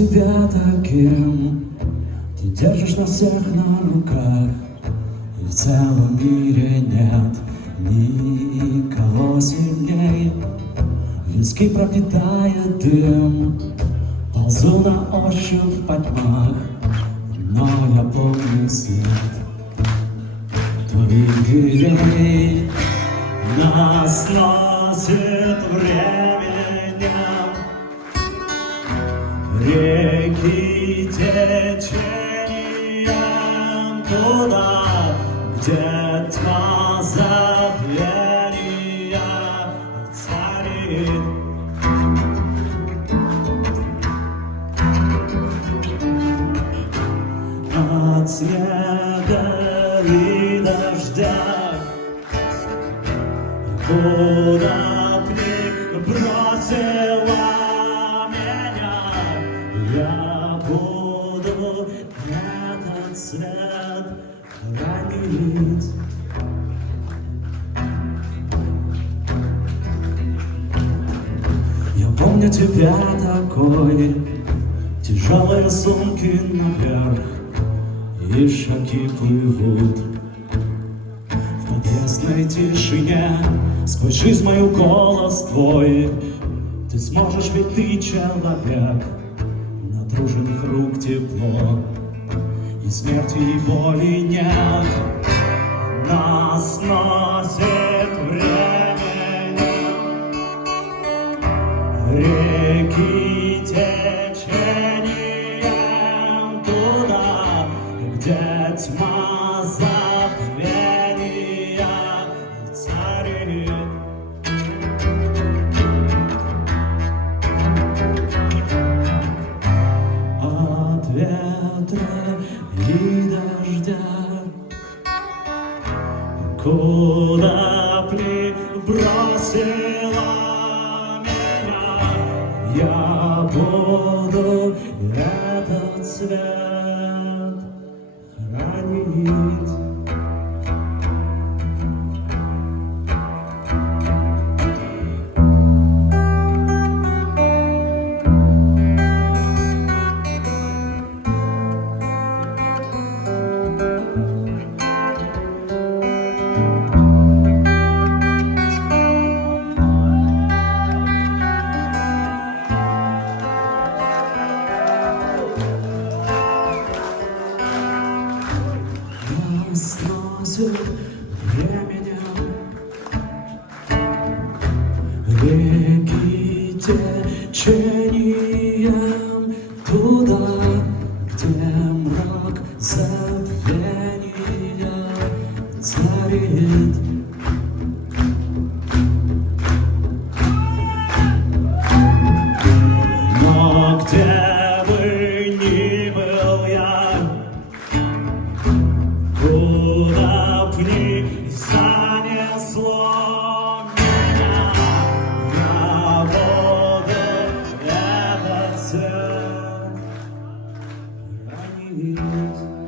тебя таким. Ты держишь нас всех на руках, и в целом мире нет никого сильней. Виски пропитает дым, ползу на ощупь по тьмах, но я помню след твоих дверей. Нас носит временем реки течением туда, где тьма забвения царит. От снега и дождя куда б ни бросила меня, я буду этот свет хранить. Я помню тебя такой, тяжелые сумки наверх, и шаги плывут в подъездной тишине. Сквозь жизнь мою голос твой, ты сможешь, ведь ты человек. Натруженных рук тепло, и смерти и боли нет. Нас носит временем реки течением туда, где тьма забвения царит. От ветра и дождя куда б ни бросила меня, я буду этот свет хранить. Сносит временем реки течением туда, где мрак забвения царит. Но где бы ни был я, куда б ни занесло меня, я буду этот свет хранить.